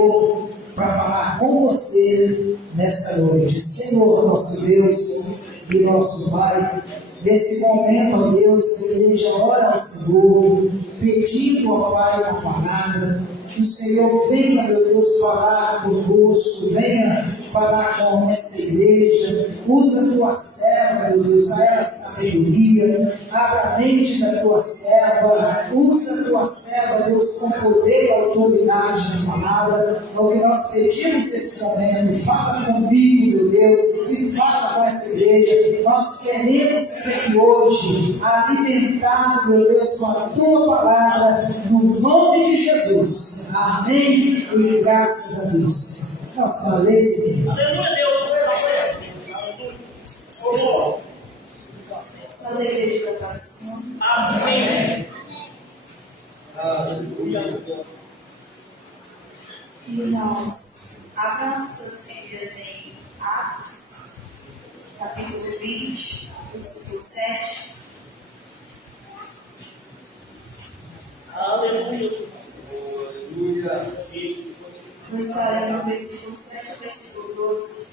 Senhor para falar com você nesta noite. Senhor, nosso Deus e nosso Pai, nesse momento, ó Deus, a igreja ora ao Senhor, pedindo ao Pai uma palavra, que o Senhor venha, meu Deus, falar conosco, venha falar com essa igreja, usa a tua serva, meu Deus, a ela sabedoria, abra a mente da tua serva, usa a tua serva, Deus, com poder e autoridade na palavra, é o que nós pedimos nesse momento. Fala comigo, meu Deus, e fala com essa igreja. Nós queremos ser aqui hoje, alimentado, meu Deus, com a tua palavra, no nome de Jesus. Amém e graças a Deus. Nossa, aleluia, Senhor. Aleluia, Deus. Só deveria de oração. Amém. Aleluia. Irmãos, abram suas Bíblias em Atos, capítulo 20, versículo 7. Aleluia. Vou estar no versículo 7 ao versículo 12.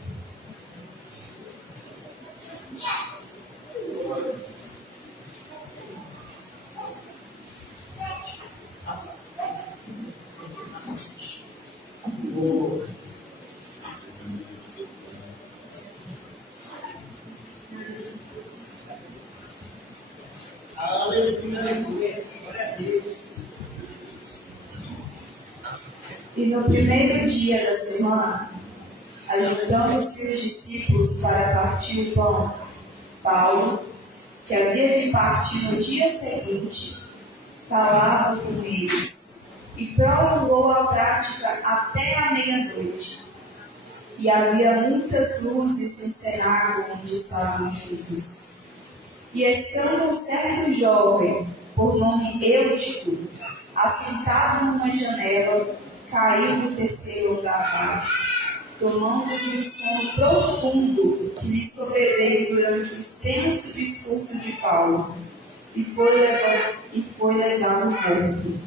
E no primeiro dia da semana, ajuntando-se os discípulos para partir o pão, Paulo, que havia de partir no dia seguinte, falava com eles e prolongou a prática até a meia-noite. E havia muitas luzes no cenáculo onde estavam juntos. E estando um certo jovem, por nome Eutico, assentado numa janela, caiu do terceiro andar abaixo, tomando de um sono profundo que lhe sobreveio durante o extenso discurso de Paulo, e foi levado morto.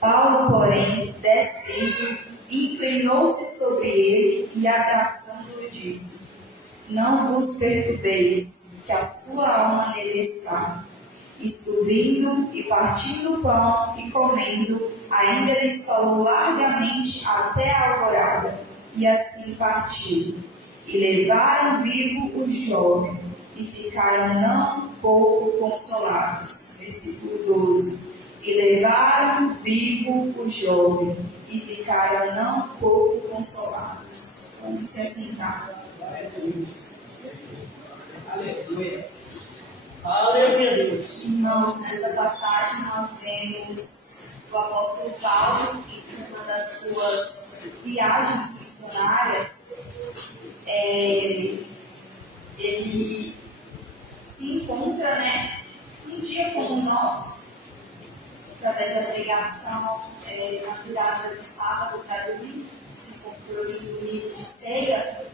Paulo, porém, descendo, inclinou-se sobre ele e, abraçando-o, disse: Não vos perturbeis, que a sua alma nele está. E subindo e partindo o pão e comendo, ainda lhes falou largamente até a alvorada, e assim partiu. E levaram vivo o jovem, e ficaram não pouco consolados. Versículo 12. E levaram vivo o jovem, e ficaram não pouco consolados. Vamos se assentar. Aleluia. Aleluia, Deus. Irmãos, nessa passagem nós vemos o apóstolo Paulo, em uma das suas viagens missionárias, ele se encontra, um dia como o nosso, através da pregação na virada do sábado para domingo, se encontrou hoje no domingo de ceia,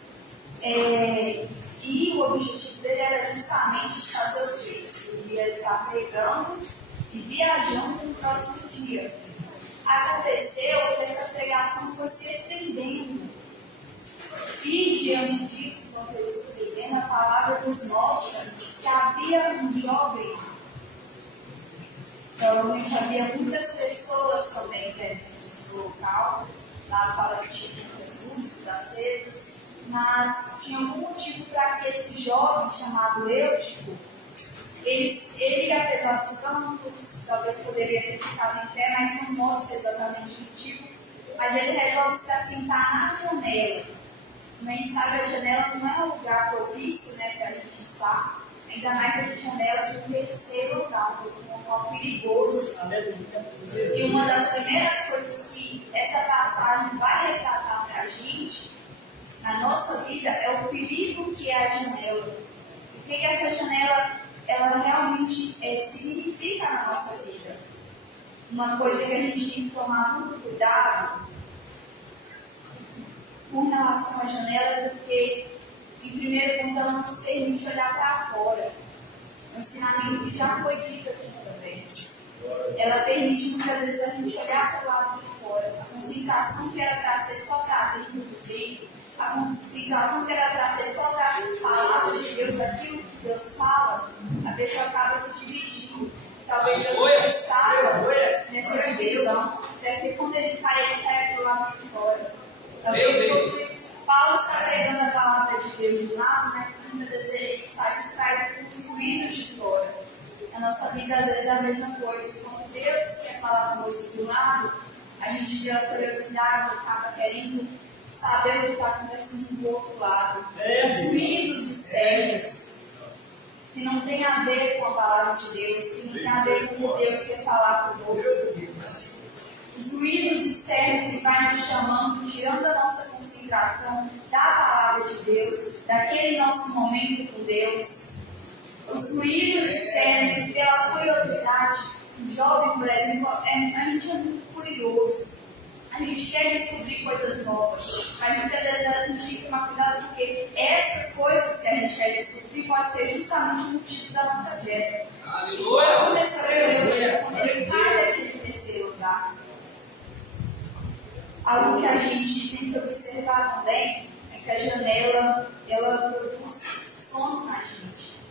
e o objetivo dele era justamente fazer o quê? Ele ia estar pregando e viajando no próximo dia. Aconteceu que essa pregação foi se estendendo. E diante disso, quando ele se estendendo, a palavra nos mostra que havia um jovem. Provavelmente havia muitas pessoas também presentes no local. Lá fala que tinha muitas luzes acesas. Mas tinha algum motivo para que esse jovem chamado Eutico, ele apesar dos campos, talvez poderia ter ficado em pé, mas não mostra exatamente o motivo, mas ele resolve se assentar na janela. Nem sabe, a janela não é um lugar propício para a gente estar, ainda mais a janela de um terceiro andar, um local perigoso. E uma das primeiras coisas que essa passagem vai retratar para a gente, na nossa vida, é o perigo que é a janela. O que essa janela ela realmente significa na nossa vida. Uma coisa que a gente tem que tomar muito cuidado com relação à janela, porque, em primeiro ponto, ela nos permite olhar para fora. Um ensinamento que já foi dito aqui também. Ela permite muitas vezes a gente olhar para o lado de fora, a concentração que era para ser só para dentro do tempo, a concentração que era para ser só para a palavra de Deus, aquilo que Deus fala, a pessoa acaba se dividindo. Talvez eu não estava nessa divisão, até porque quando ele cai para o lado de fora. Talvez tudo isso, Paulo está pregando a palavra de Deus de um lado, né? Muitas vezes ele sai distraído com os ruídos de fora. A nossa vida às vezes é a mesma coisa. Quando Deus quer falar conosco de um lado, a gente tem a curiosidade, acaba querendo saber o que está acontecendo do outro lado. Os ruídos externos, que não tem a ver com a palavra de Deus, que não tem a ver com o que Deus quer falar conosco. Os ruídos externos que vai nos chamando, tirando a nossa concentração da palavra de Deus, daquele nosso momento com Deus. Os ruídos externos que, pela curiosidade, o jovem, por exemplo, a gente é muito curioso. A gente quer descobrir coisas novas, mas muitas vezes a gente tem que tomar cuidado porque essas coisas que a gente quer descobrir pode ser justamente o motivo da nossa queda. Aleluia! Aconteceu com Deus quando ele cai daquele terceiro andar. Algo que a gente tem que observar também é que a janela ela produz sono na gente.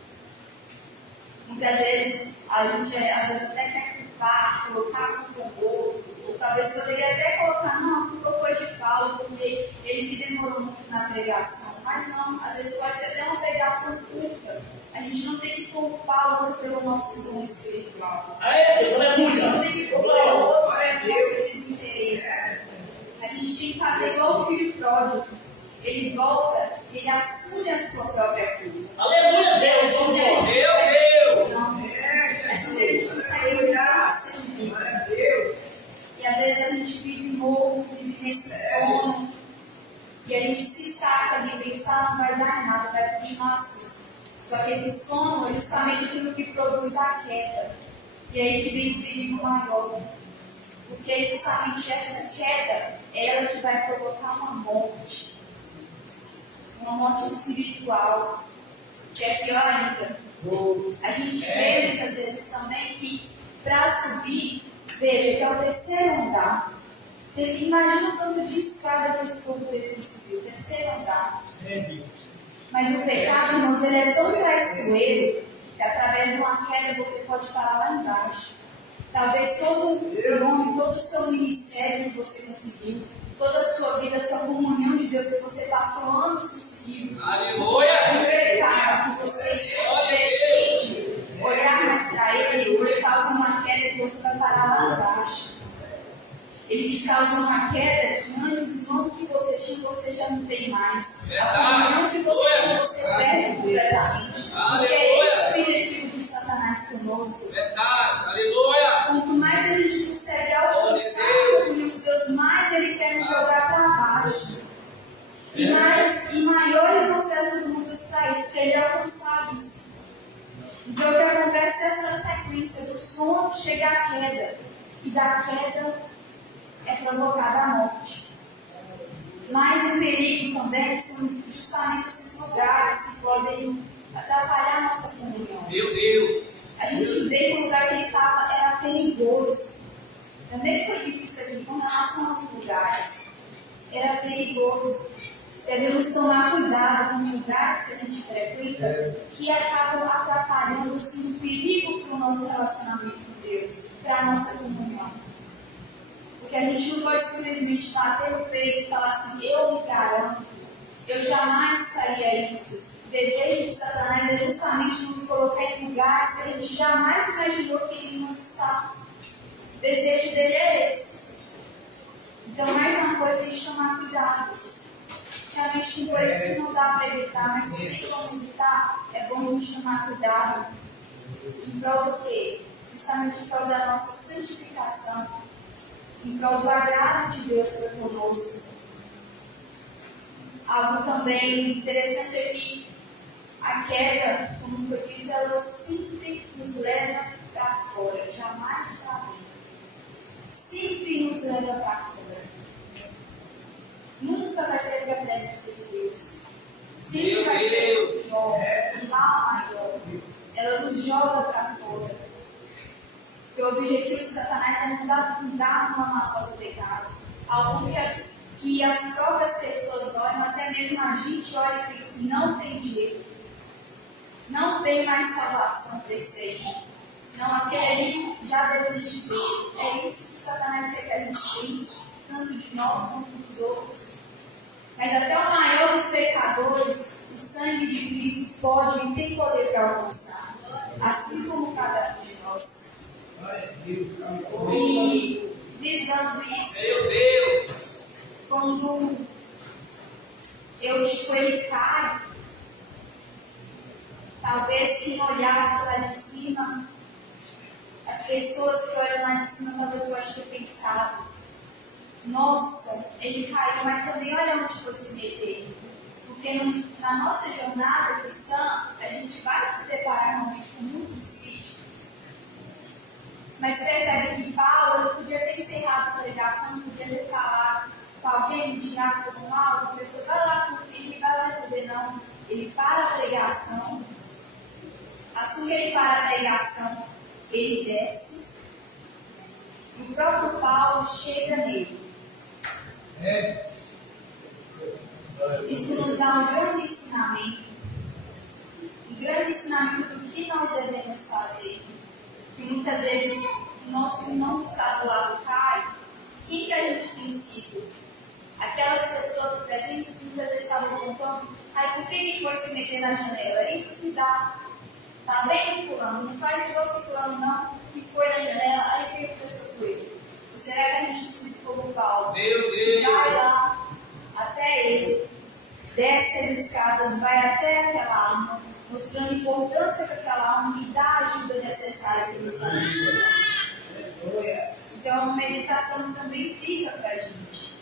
Muitas vezes a gente até quer culpar, colocar a culpa no outro, ou talvez poderia até colocar, não, a culpa foi de Paulo, porque ele que demorou muito na pregação. Mas não, às vezes pode ser até uma pregação curta. A gente não tem que culpar o outro pelo nosso sono espiritual. A gente não tem que culpar o outro pelo nosso desinteresse. A gente tem que fazer igual o filho pródigo. Ele volta e ele assume a sua própria culpa. Aleluia, Deus! Meu Deus! Não. Essa a gente consegue mudar de vida. E às vezes a gente vive morto, vive nesse sono. E a gente se saca ali e pensar, não vai dar nada, vai continuar assim. Só que esse sono é justamente aquilo que produz a queda. E aí que vem o perigo maior. Porque justamente essa queda é ela que vai provocar uma morte espiritual, que é pior ainda. A gente vê muitas vezes também que para subir, veja que é o terceiro andar. Imagina o tanto de escada que esse povo teve que subir, o terceiro andar. Mas o pecado, irmãos, ele é tão traiçoeiro que através de uma queda você pode parar lá embaixo. Talvez todo o nome, todo o seu ministério que você conseguiu, toda a sua vida, a sua comunhão de Deus que você passou anos conseguindo. Aleluia! De pecado, que você decide olhar mais para ele, ele causa uma queda que você vai parar lá embaixo. Ele te causa uma queda que antes o nome que você tinha, você já não tem mais. A comunhão que você tinha, você perde completamente. Porque é esse o objetivo de Satanás conosco. Aleluia! Quanto mais a gente consegue alcançar a comunhão de Deus, mais ele quer nos jogar para baixo. E maiores vão ser essas lutas para isso, para ele alcançar isso. Então o que acontece é essa sequência do sono chegar à queda. E da queda é provocada a morte. Mas o perigo também são justamente esses lugares que podem atrapalhar a nossa comunhão. Meu Deus! A gente vê que o lugar que ele estava era perigoso. Também foi difícil aqui com relação aos lugares. Era perigoso. Devemos tomar cuidado com lugares que a gente frequenta que acabam atrapalhando, sendo um perigo para o nosso relacionamento com Deus, para a nossa comunhão. Porque a gente não pode simplesmente bater o peito e falar assim, eu me garanto, eu jamais faria isso. O desejo de Satanás é justamente nos colocar em lugares que a gente jamais imaginou que iríamos estar. O desejo dele é esse. Então, mais uma coisa, a gente tomar cuidado. Realmente tem coisas que não dá para evitar, mas se tem como evitar, é bom a gente tomar cuidado. Em prol do quê? Justamente em prol da nossa santificação. Em prol do agrado de Deus para conosco. Algo também interessante é que a queda, como foi dito, ela sempre nos leva para fora, jamais para dentro. Sempre nos leva para fora. Nunca vai ser para a presença de Deus. Sempre vai ser pior, um mal maior. Ela nos joga para fora. Porque o objetivo de Satanás é nos afundar numa massa do pecado. algo que as próprias pessoas olham, até mesmo a gente olha e pensa, não tem jeito, não tem mais salvação para esse aí. Não, aquele ali já desistiu dele. É isso que Satanás quer que a gente pense, tanto de nós quanto dos outros. Mas até o maior dos pecadores, o sangue de Cristo pode e tem poder para alcançar, assim como cada um de nós. E visando isso, quando ele cai, talvez quem olhasse lá de cima, as pessoas que olham lá de cima, talvez pode ter pensado, nossa, ele caiu, mas também olha onde foi se meter. Porque na nossa jornada cristã, a gente vai se deparar realmente com muitos críticos. Mas percebe que Paulo podia ter encerrado a pregação, podia ter falado com alguém, tirar como mal, a pessoa vai lá por mim, vai lá receber, não. Ele para a pregação. Assim que ele para a pregação, ele desce. E o próprio Paulo chega nele. Isso nos dá um grande ensinamento do que nós devemos fazer. Que muitas vezes o nosso irmão que está do lado cai, quem que a gente tem sido? Aquelas pessoas presentes que muitas vezes estavam contando, por que ele foi se meter na janela? É isso que dá. Tá bem, fulano? Não faz igual esse fulano, não, que foi na janela, aí o que aconteceu com ele? Será que a gente se como Paulo? Meu Deus! Vai lá até ele, desce as escadas, vai até aquela alma, mostrando a importância daquela alma e dá a ajuda necessária que ele está precisando. Então, a meditação também fica para a gente.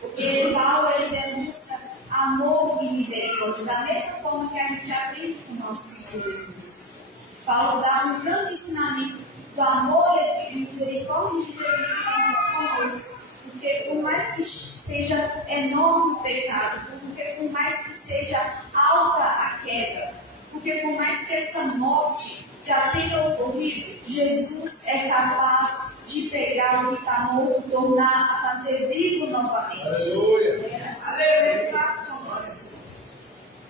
Porque Paulo, ele demonstra amor e misericórdia, da mesma forma que a gente aprende com o nosso Senhor Jesus. Paulo dá um grande ensinamento do amor e misericórdia de Jesus conosco. Porque por mais que seja enorme o pecado, porque por mais que seja alta a queda, porque por mais que essa morte já tenha ocorrido, Jesus é capaz de pegar o que está morto, tornar a fazer vivo novamente. Aleluia!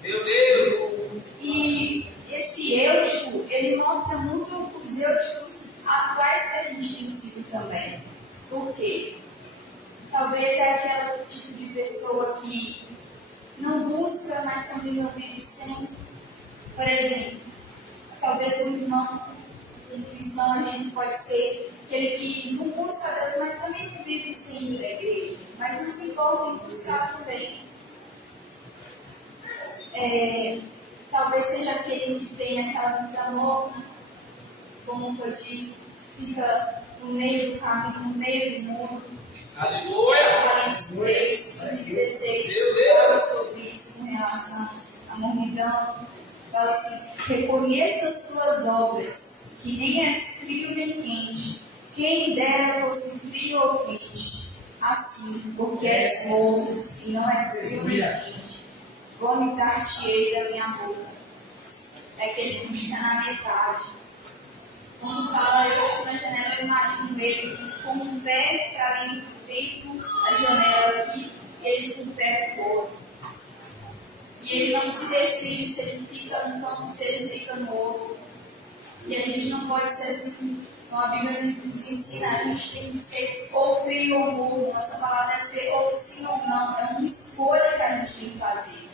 Meu Deus! E esse Eutico, ele mostra muito os Euticos atuais que a gente tem sido também. Por quê? Talvez é aquele tipo de pessoa que não busca, mas também não vive sem. Por exemplo, talvez um irmão, um cristão, a gente pode ser aquele que não busca Deus, mas também não vive sem ir à igreja, mas não se importa em buscar também. Talvez seja aquele que tem aquela vida morna, como foi dito, fica no meio do caminho, no meio do mundo. Aleluia! Apocalipse 3, 16, fala sobre isso com relação à mornidão. Fala assim: reconheço as suas obras, que nem és frio nem quente. Quem dera fosse frio ou quente. Assim, porque és morno e não és frio nem quente, vomitar-te-ei da minha boca. É aquele que fica na metade. Quando fala, eu estou na janela, eu imagino ele com um pé para dentro do templo, a janela aqui, e ele com o pé no outro. E ele não se decide se ele fica num campo, se ele fica no outro. E a gente não pode ser assim. Então a Bíblia nos ensina, a gente tem que ser ou frio ou morno. Nossa palavra é ser ou sim ou não. É uma escolha que a gente tem que fazer.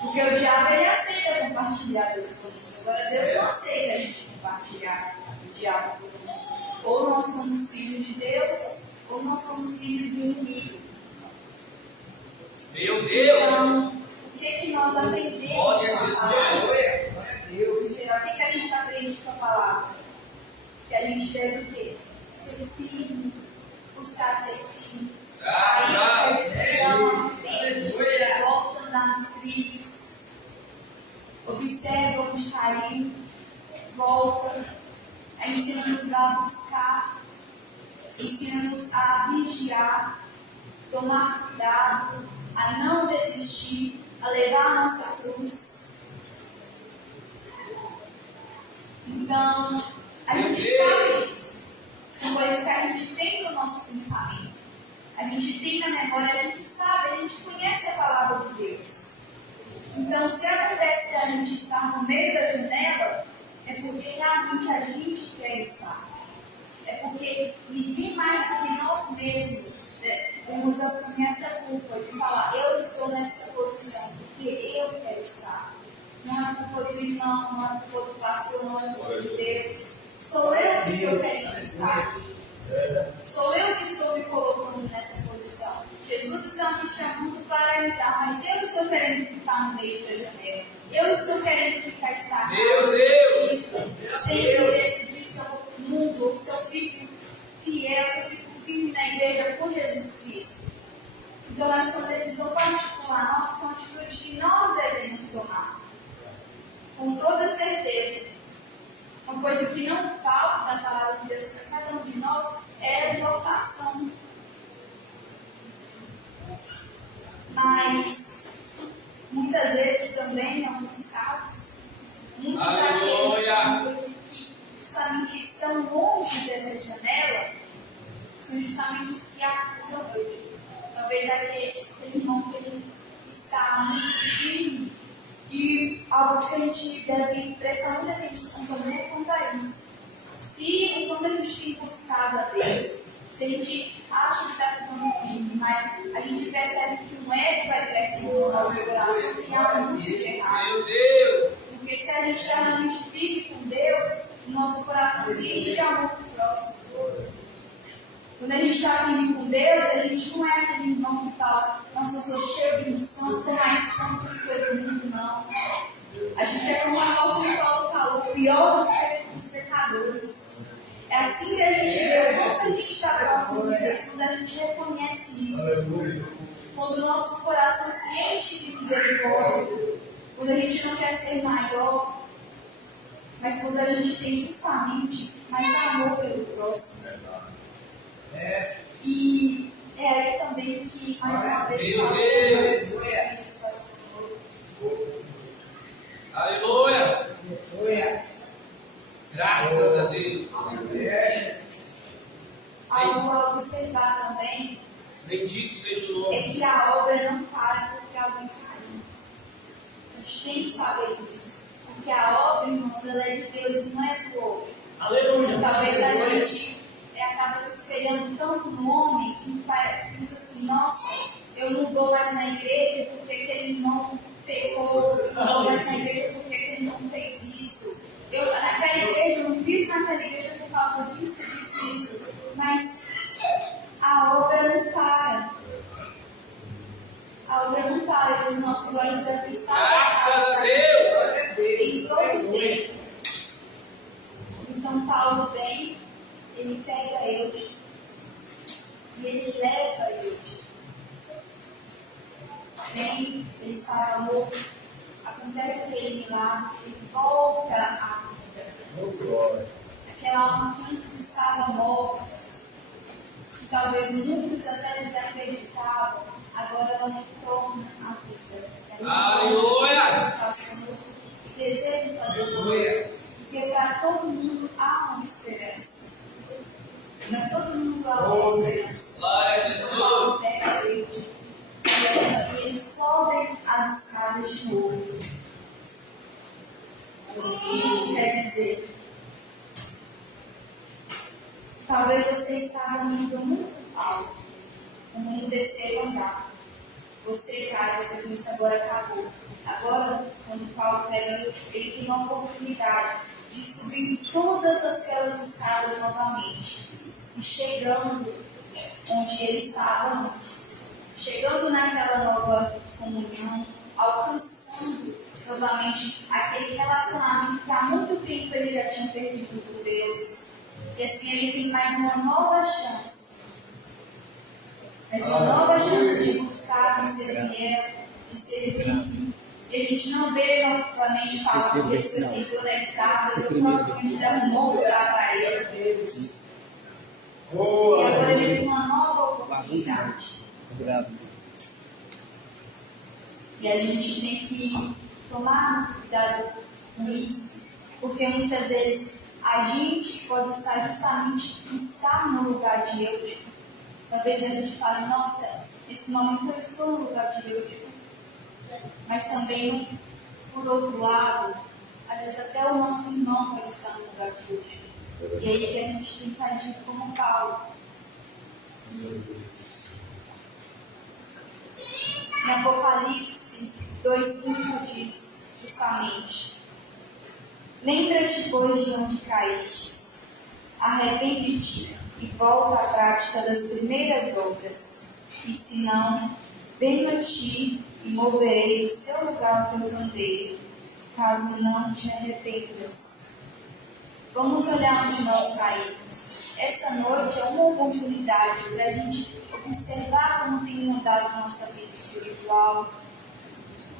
Porque o diabo, ele aceita compartilhar Deus conosco. Agora Deus não aceita a gente compartilhar o diabo conosco. Ou nós somos filhos de Deus, ou nós somos filhos do inimigo. Meu Deus! Então, o que nós aprendemos com a palavra? Glória a Deus! Em geral, o que a gente aprende com a palavra? Que a gente deve o quê? Ser firme, buscar ser firme. Aí, dá uma frente, volta a andar nos trilhos, observa onde caiu, volta, ensina-nos a buscar, ensina-nos a vigiar, tomar cuidado, a não desistir, a levar a nossa cruz. Então, a gente sabe disso. São coisas que a gente tem no nosso pensamento. A a gente tem na memória, a gente sabe, a gente conhece a palavra de Deus. Então, se acontece a gente estar no meio da janela, é porque realmente a gente quer estar. É porque ninguém mais do que nós mesmos vamos assumir essa culpa de falar, eu estou nessa posição, porque eu quero estar. Não é culpa do irmão, não é culpa do pastor, não é culpa de Deus. Sou eu que estou querendo estar aqui. Sou eu que estou me colocando nessa posição. Jesus está me chamando para entrar, mas eu estou querendo ficar no meio da janela. Eu estou querendo ficar estável. Meu Deus! Sem eu decidir se eu vou para o mundo ou se eu fico fiel, se eu fico firme na igreja com Jesus Cristo. Então, essa é uma decisão particular nossa, que é uma atitude que nós devemos tomar. Com toda certeza. Uma coisa que não falta da palavra de Deus para cada um de nós é a exaltação. Mas, muitas vezes também, em alguns casos, muitos daqueles que justamente estão longe dessa janela são justamente os que acusam hoje. Talvez aquele irmão que ele está muito firme. E algo que a gente deve prestar muita atenção também é quanto a isso. Se enquanto a gente tem buscado a Deus, se a gente acha que está ficando firme, mas a gente percebe que um ego vai crescendo no nosso coração, tem algo muito de errado. Meu Deus! Porque se a gente está realmente firme com Deus, o nosso coração se enche de amor pro próximo. Quando a gente está firme com Deus, a gente não é aquele irmão que fala, nossa, eu sou cheio de unção, sou mais santo que coisa nenhuma, não. A gente é como o apóstolo Paulo falou, o pior dos pecadores. É assim que a gente vê o quanto a gente está próximo de Deus, quando a gente reconhece isso. Quando o nosso coração se enche de misericórdia, quando a gente não quer ser maior, mas quando a gente tem justamente mais amor pelo próximo. E é aí também que, mais uma vez, isso, pastor. Aleluia! Graças a Deus! Algo a observar também Bendito seja o é nome. que a obra não para porque alguém caiu. A gente tem que saber disso. Porque a obra, irmãos, ela é de Deus e não é do homem. Aleluia. Talvez a gente acaba se espelhando tanto no homem que pensa assim, nossa, eu não vou mais na igreja porque aquele irmão pecou, eu não vou mais na igreja porque aquele irmão fez isso. Naquela igreja, eu não fiz naquela igreja por causa disso, disso, isso. Mas a obra não para. A obra não para, e os nossos olhos devem estar Graças a Deus! em todo o tempo. Então Paulo vem, ele pega Eude e ele leva Eude. Vem, ele sai morto, acontece aquele milagre, ele volta à vida. Aquela alma que antes estava morta, que talvez muitos até desacreditavam, agora ela retorna à vida. Aleluia! E deseja fazer coisas. Porque para todo mundo há uma esperança. Para todo mundo há uma esperança. Glória a Jesus! Pega Eude e eles sobem as escadas de novo. Isso quer dizer, talvez você estava num nível muito alto, como no terceiro andar. Você cai, você pensa, agora acabou. Agora, quando Paulo pega ele tem uma oportunidade de subir todas aquelas escadas novamente. E chegando onde ele estava antes. Chegando naquela nova comunhão, alcançando novamente aquele relacionamento que há muito tempo ele já tinha perdido por Deus. E assim ele tem mais uma nova chance. Mais uma nova chance de buscar, de ser fiel, de servir. E a gente não vê novamente falar que ele se sentou na escada e provavelmente derrumou um lugar para ele. E agora ele tem uma nova oportunidade. E a gente tem que tomar cuidado com isso, porque muitas vezes a gente pode estar justamente no lugar de Eude, Talvez a gente fale, nossa, nesse momento eu estou no lugar de Deus. Mas também, por outro lado, às vezes até o nosso irmão pode estar no lugar de Deus. E aí que a gente tem que agir como Paulo. Em Apocalipse 2,5 diz justamente: lembra-te, pois, de onde caístes, arrepende-te e volta à prática das primeiras obras, e se não, venho a ti e moverei do seu lugar o teu candeeiro, caso não te arrependas. Vamos olhar onde nós caímos. Essa noite é uma oportunidade para a gente observar como tem mudado nossa vida espiritual.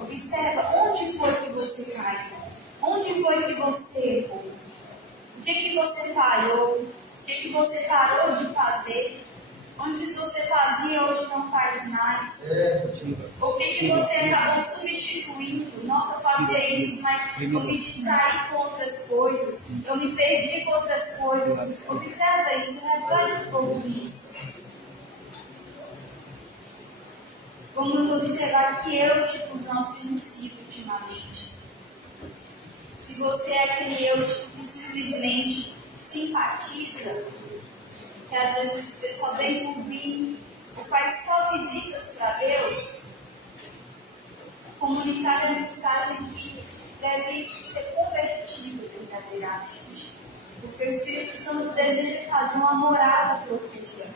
Observa onde foi que você caiu, onde foi que você errou, o que você falhou, o que você parou de fazer. Antes você fazia, hoje não faz mais. O que você acabou substituindo? Nossa, eu fazia isso, mas eu me distraí com outras coisas. Eu me perdi com outras coisas. Observa isso, reflete um pouco nisso. Vamos observar que tipo nós temos sido ultimamente. Se você é aquele tipo que simplesmente simpatiza, que às vezes você só vem por vir, ou faz só visitas para Deus, comunicar a mensagem que deve ser convertido verdadeiramente. Porque o Espírito Santo deseja fazer uma morada profunda.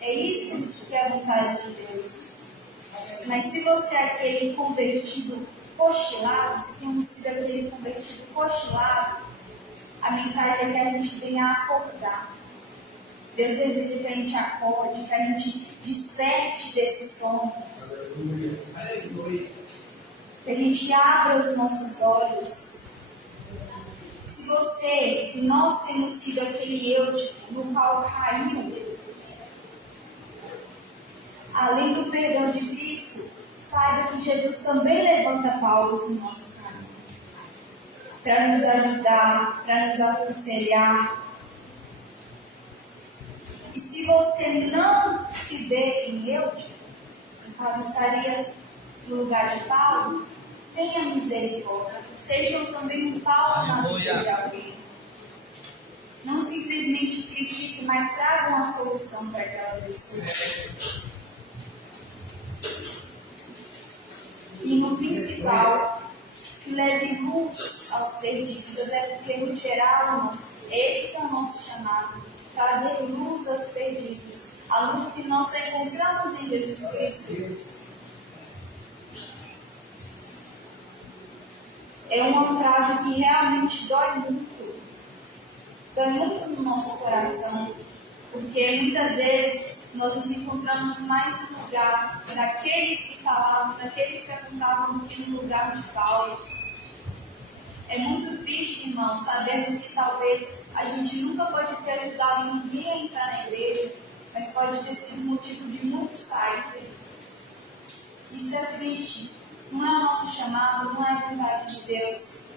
É isso que é a vontade de Deus. Mas se você é aquele convertido cochilado, se temos sido aquele convertido cochilado, a mensagem é que a gente venha a acordar. Deus deseja que a gente acorde, que a gente desperte desse sono. Que a gente abra os nossos olhos. Se nós temos sido aquele eu no qual caiu, além do perdão de Cristo, saiba que Jesus também levanta Paulo no nosso caminho. Para nos ajudar, para nos aconselhar. E se você não se vê em Eutico, no caso estaria no lugar de Paulo, tenha misericórdia. Sejam também um Paulo na vida de alguém. Não simplesmente critique, mas tragam a solução para aquela pessoa. E no principal, que leve luz aos perdidos, até porque no geral, esse é o nosso chamado. Trazer luz aos perdidos, a luz que nós só encontramos em Jesus Cristo. É uma frase que realmente dói muito no nosso coração, porque muitas vezes nós nos encontramos mais no lugar daqueles que falavam, daqueles que apontavam, do que no lugar de Paulo. É muito triste, irmão, sabermos que talvez a gente nunca pode ter ajudado ninguém a entrar na igreja, mas pode ter sido motivo de muito sair. Isso é triste. Não é o nosso chamado, não é a vontade de Deus.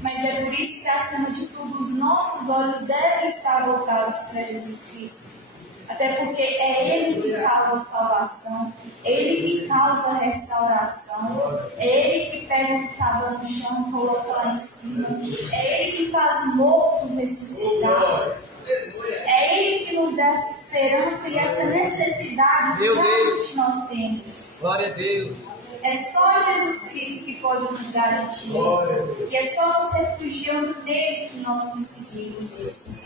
Mas é por isso que, acima de tudo, os nossos olhos devem estar voltados para Jesus Cristo. Até porque é Ele que causa salvação, é Ele que causa restauração, é Ele que pega o que estava no chão e coloca lá em cima, é Ele que faz morto ressuscitar, é Ele que nos dá essa esperança e essa necessidade que realmente nós temos. Glória a Deus. É só Jesus Cristo que pode nos garantir isso. E é só nos refugiando nele que nós conseguimos isso.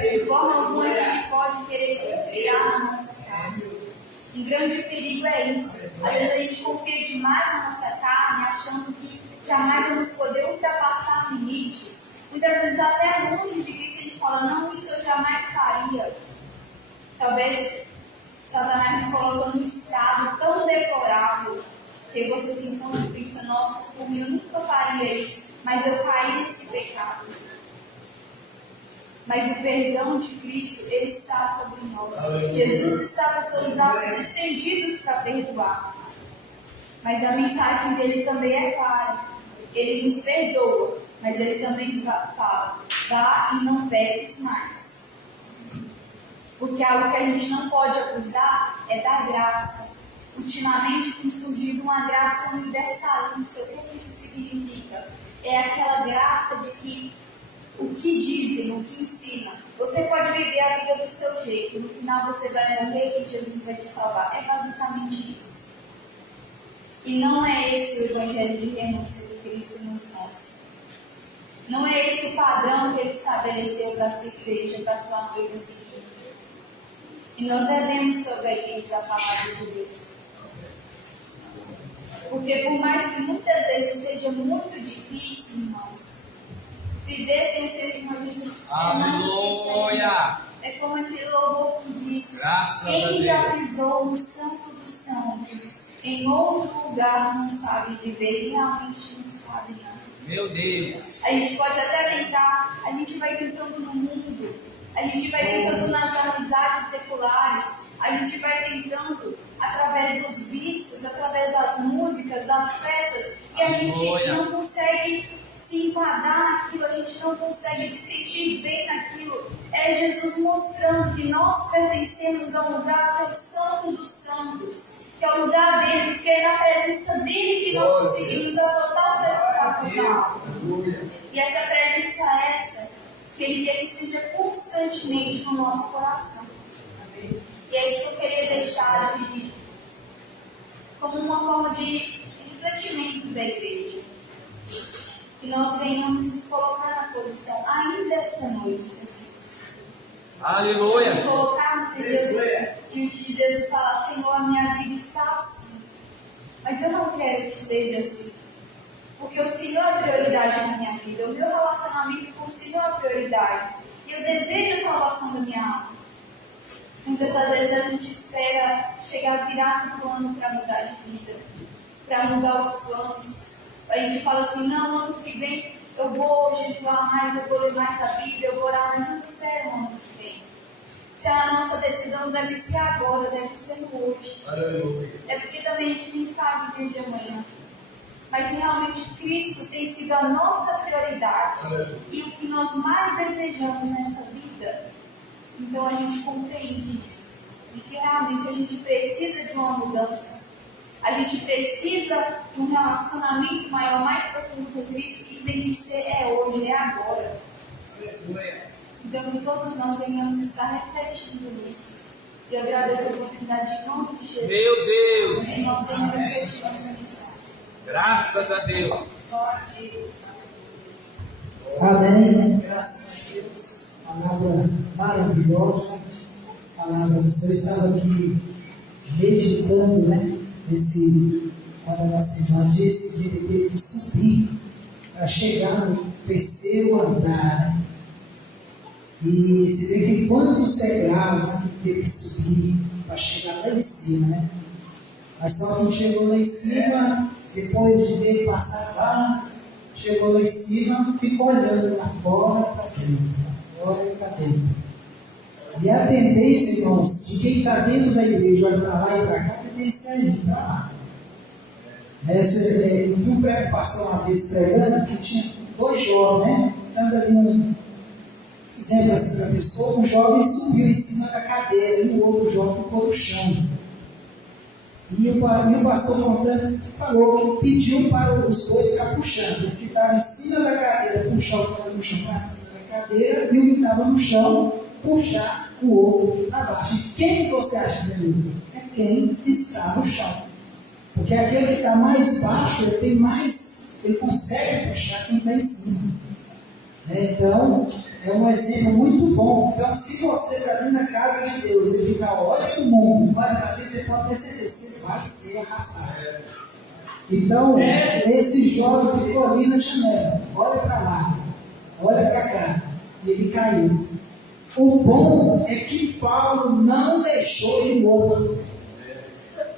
De forma alguma a gente pode querer confiar na nossa carne. Um grande perigo é isso. Às vezes a gente confia demais na nossa carne, achando que jamais vamos poder ultrapassar limites. Muitas vezes até longe de Cristo a gente fala, não, isso eu jamais faria. Talvez Satanás nos coloca num estado tão deplorável que você se encontra e pensa, nossa, por mim eu nunca faria isso, mas eu caí nesse pecado. Mas o perdão de Cristo, Ele está sobre nós. Jesus está com seus braços estendidos para perdoar. Mas a mensagem dele também é clara. Ele nos perdoa, mas Ele também fala, dá e não peques mais. Porque algo que a gente não pode abusar é da graça. Ultimamente tem surgido uma graça universalista. O que isso significa? É aquela graça de que o que dizem, o que ensinam, você pode viver a vida do seu jeito, no final você vai morrer e Jesus vai te salvar. É basicamente isso. E não é esse o evangelho de renúncia que Cristo nos mostra. Não é esse o padrão que Ele estabeleceu para a sua igreja, para a sua noiva seguir. E nós devemos ser obedientes à palavra de Deus. Porque por mais que muitas vezes seja muito difícil, irmãos, viver sem o Senhor, irmão, Jesus, Aleluia! é como aquele louvor que diz: Graças a quem Deus. já pisou no Santo dos Santos, em outro lugar não sabe viver, realmente não sabe não. Meu Deus! A gente pode até tentar, a gente vai tentando no mundo, a gente vai tentando nas amizades seculares, a gente vai tentando através dos vícios, através das músicas, das festas, e a gente Aleluia. não consegue se enquadrar naquilo, a gente não consegue se sentir bem naquilo. É Jesus mostrando que nós pertencemos ao lugar que é o Santo dos Santos, que é o lugar dele, porque é na presença dele que nós conseguimos a total satisfação da alma. E essa presença é essa que ele quer que seja constantemente no nosso coração. E é isso que eu queria deixar como uma forma de refletimento da igreja. Que nós venhamos nos colocar na posição, ainda essa noite, Jesus. Aleluia! Nos colocarmos em Deus, diante de Deus e falar: Senhor, a minha vida está assim. Mas eu não quero que seja assim. Porque o Senhor é prioridade na minha vida. O meu relacionamento com o Senhor é prioridade. E eu desejo a salvação da minha alma. Muitas das vezes a gente espera chegar a virar um ano para mudar de vida, para mudar os planos. A gente fala assim: não, ano que vem eu vou jejuar mais, eu vou ler mais a Bíblia, eu vou orar, mas não espera o ano que vem. Se a nossa decisão deve ser agora, deve ser no hoje. Aleluia. É porque também a gente nem sabe o dia de amanhã. Mas se realmente Cristo tem sido a nossa prioridade e o que nós mais desejamos nessa vida, então a gente compreende isso. E que realmente a gente precisa de uma mudança. A gente precisa de um relacionamento maior, mais profundo com Cristo, e tem que ser hoje, é agora. Então que todos nós venhamos estar refletindo nisso. E eu agradeço a oportunidade em nome de Jesus. Meu Deus! E nós venhamos refletir essa mensagem. Graças a Deus! Glória a Deus. Amém. Graças a Deus. Palavra maravilhosa. Palavra do Senhor. Estava aqui meditando, né? Quando a semana disse que ele teve que subir para chegar no terceiro andar. Né? E se vê que quantos degraus, né, que teve que subir para chegar lá em cima, né? Mas só que chegou lá em cima, depois de ver passar barras, chegou lá em cima, ficou olhando lá fora para dentro, fora e para dentro. E a tendência, irmãos, de quem está dentro da igreja, olha para lá e para cá, a tendência é ir para lá. Eu vi um pastor uma vez pregando que tinha dois jovens, né? Estando ali exemplo assim, a pessoa, um jovem subiu em cima da cadeira e o outro jovem ficou no chão. E o pastor contando falou que pediu para os dois ficar puxando. O que estava em cima da cadeira puxar o que estava no chão para cima da cadeira e o que estava no chão puxar o outro para baixo. E quem você acha melhor? É quem está no chão. Porque aquele que está mais baixo, ele consegue puxar quem está em cima. Então, é um exemplo muito bom. Então, se você está dentro da casa de Deus e ficar olha o mundo, você pode ter certeza, você vai ser arrastado. Então, esse jovem ficou ali na janela, olha para lá, olha para cá, e ele caiu. O bom é que Paulo não deixou ele morto.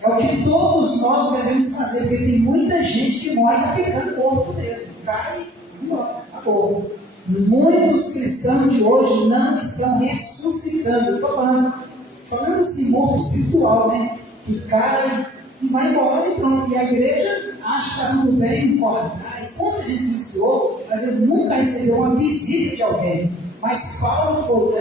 É o que todos nós devemos fazer, porque tem muita gente que morre e está ficando morto mesmo. Cai e morre, acabou. Muitos cristãos de hoje não estão ressuscitando. Estou falando assim, morto espiritual, né? Que cai e vai embora e pronto. E a igreja acha que está tudo bem, corre atrás. Quanta gente desviou, às vezes nunca recebeu uma visita de alguém. Mas Paulo foi